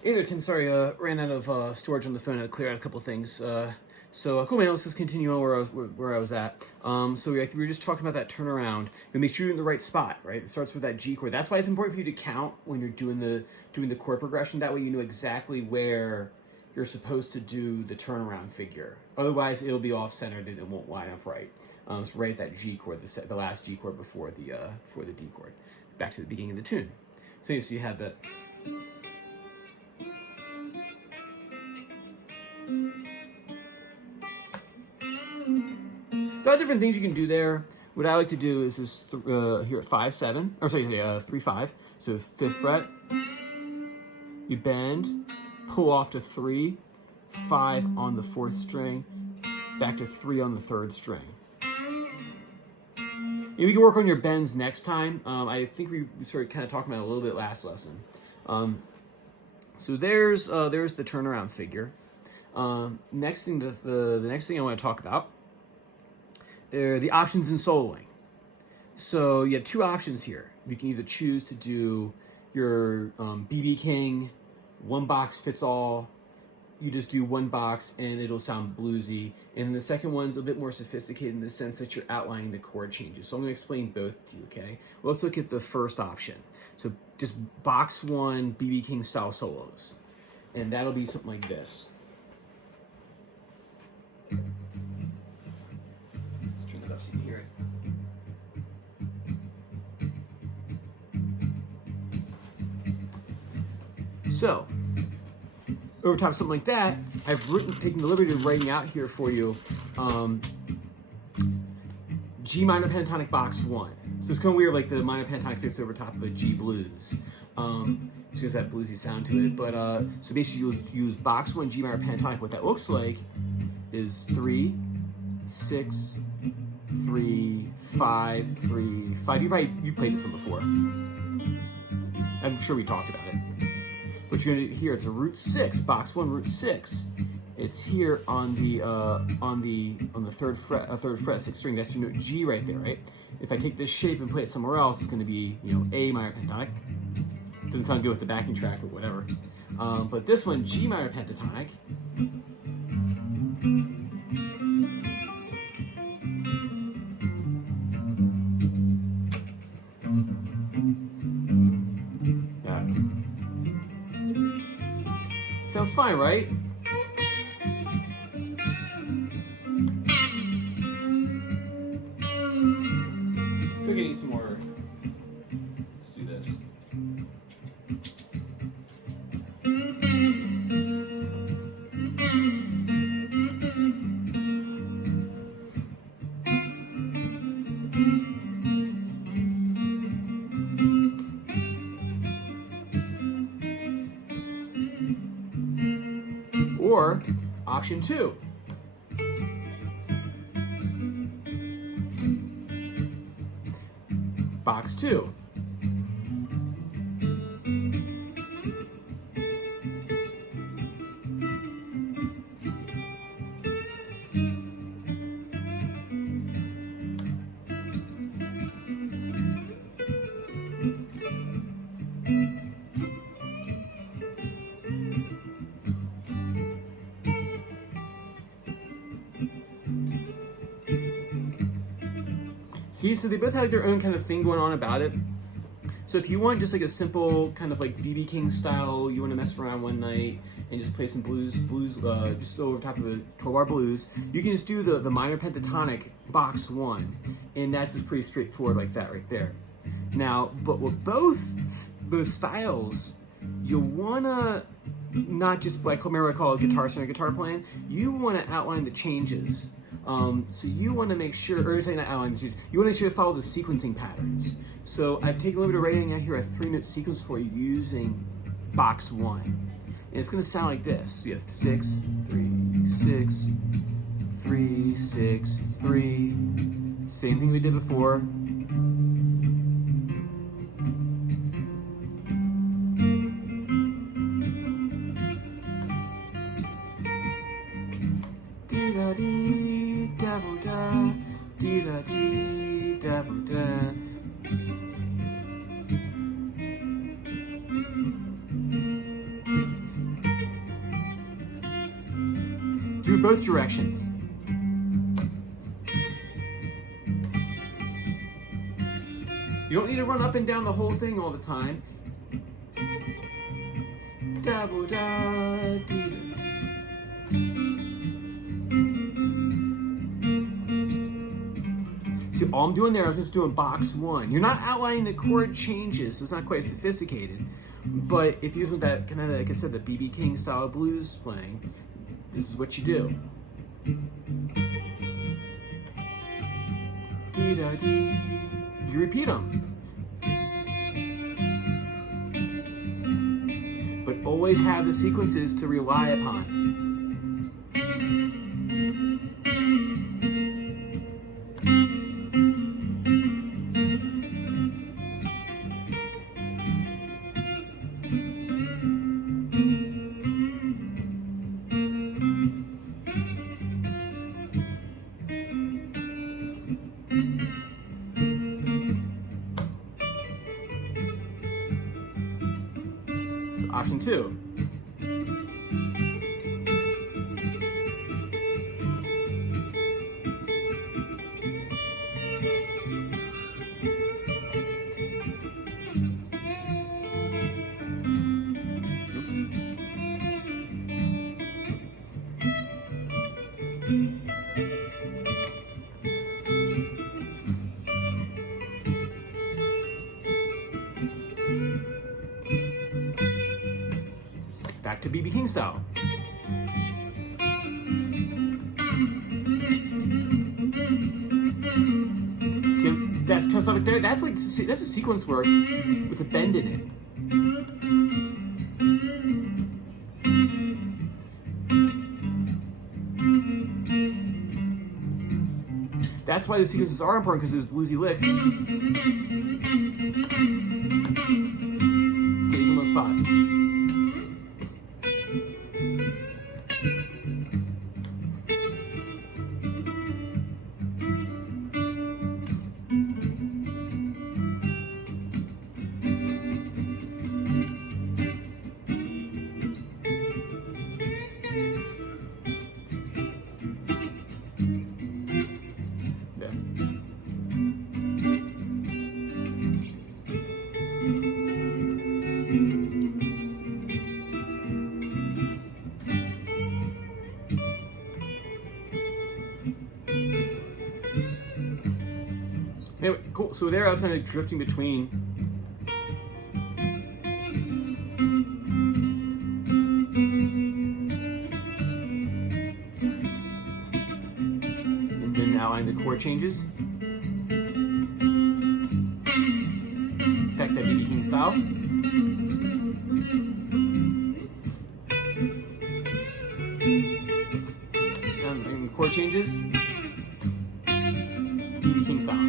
Hey there, Tim. Sorry, ran out of storage on the phone. I had to clear out a couple things. Cool, man. Let's just continue on where I was at. We were just talking about that turnaround. You make sure you're in the right spot, right? It starts with that G chord. That's why it's important for you to count when you're doing the chord progression. That way, you know exactly where you're supposed to do the turnaround figure. Otherwise, it'll be off centered and it won't line up right. So right at that G chord, the last G chord before the D chord. Back to the beginning of the tune. So you have the. There are different things you can do there. What I like to do is here at 5-7, or sorry, 3-5. So 5th fret, you bend, pull off to 3, 5 on the 4th string, back to 3 on the 3rd string. And we can work on your bends next time. I think we started kind of talking about it a little bit last lesson. So there's the turnaround figure. Next thing, the next thing I want to talk about are the options in soloing. So you have two options here. You can either choose to do your BB King, one box fits all. You just do one box and it'll sound bluesy. And the second one's a bit more sophisticated in the sense that you're outlining the chord changes. So I'm going to explain both to you, okay? Well, let's look at the first option. So just box one BB King style solos. And that'll be something like this. Let's turn that up so you can hear it. So, over top of something like that, I've taken the liberty of writing out here for you G minor pentatonic box 1. So it's kind of weird, like the minor pentatonic fits over top of a G blues. It's just that bluesy sound to it. But so basically, you use box 1 G minor pentatonic. What that looks like is 3, 6, 3, 5, 3, 5. You've played this one before. I'm sure we talked about it. But you're gonna hear it's a root 6, box 1 root 6. It's here on the 3rd fret, 6th string. That's your note G right there, right? If I take this shape and play it somewhere else, it's gonna be A minor pentatonic. Doesn't sound good with the backing track or whatever. But this one, G minor pentatonic. Sounds fine, right? We're getting some more. Let's do this. Or option 2. Box 2. See, so they both have their own kind of thing going on about it. So if you want just like a simple kind of like BB King style, you want to mess around one night and just play some blues just over top of a 12-bar blues, you can just do the minor pentatonic box 1, and that's just pretty straightforward like that right there. Now, but with both styles, you wanna not just like remember I call it guitar center guitar playing. You want to outline the changes. So you want to make sure, or say not outline the changes. You want to make sure to follow the sequencing patterns. So I've taken a little bit of writing out here a 3-note sequence for you using box 1, and it's going to sound like this. So you have 6, 3, 6, 3, 6, 3. Same thing we did before. Dee-da-dee, da-bo-da, dee-da-dee, da-bo-da. through both directions. You don't need to run up and down the whole thing all the time. Double da dee. See, all I'm doing there, I was just doing box one. You're not outlining the chord changes, so it's not quite sophisticated. But if you're using that kind of, like I said, the B.B. King style of blues playing, this is what you do. Dee da dee. You repeat them. But always have the sequences to rely upon. So option 2. Back to B.B. King style. See, that's kind of stuff there. That's a sequence work with a bend in it. That's why the sequences are important, because there's bluesy licks. Stays in one spot. Anyway, cool. So there I was kind of drifting between. And then outlining the chord changes. Back to that B.B. King style. And chord changes. B.B. King style.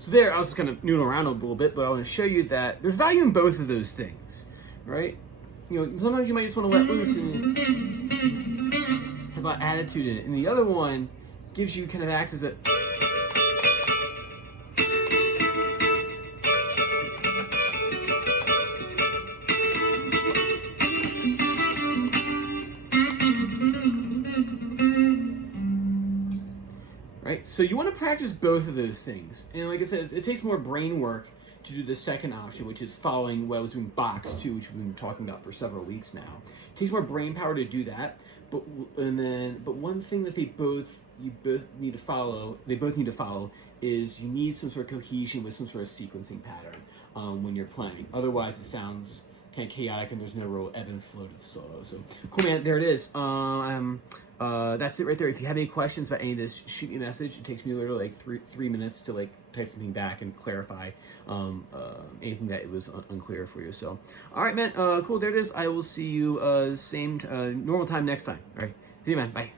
So there, I was just kind of noodling around a little bit, but I want to show you that there's value in both of those things, right? You know, sometimes you might just want to let loose and has a lot of attitude in it. And the other one gives you kind of access that right? So you want to practice both of those things. And like I said, it takes more brain work to do the second option, which is following what I was doing box 2, which we've been talking about for several weeks now. It takes more brain power to do that. But one thing that you both need to follow is you need some sort of cohesion with some sort of sequencing pattern when you're playing. Otherwise, it sounds kind of chaotic and there's no real ebb and flow to the solo. So cool, man. There it is. that's it right there. If you have any questions about any of this, shoot me a message. It takes me literally like three minutes to like type something back and clarify anything that was unclear for you. So, all right, man. Cool. There it is. I will see you same normal time next time. All right. See you, man. Bye.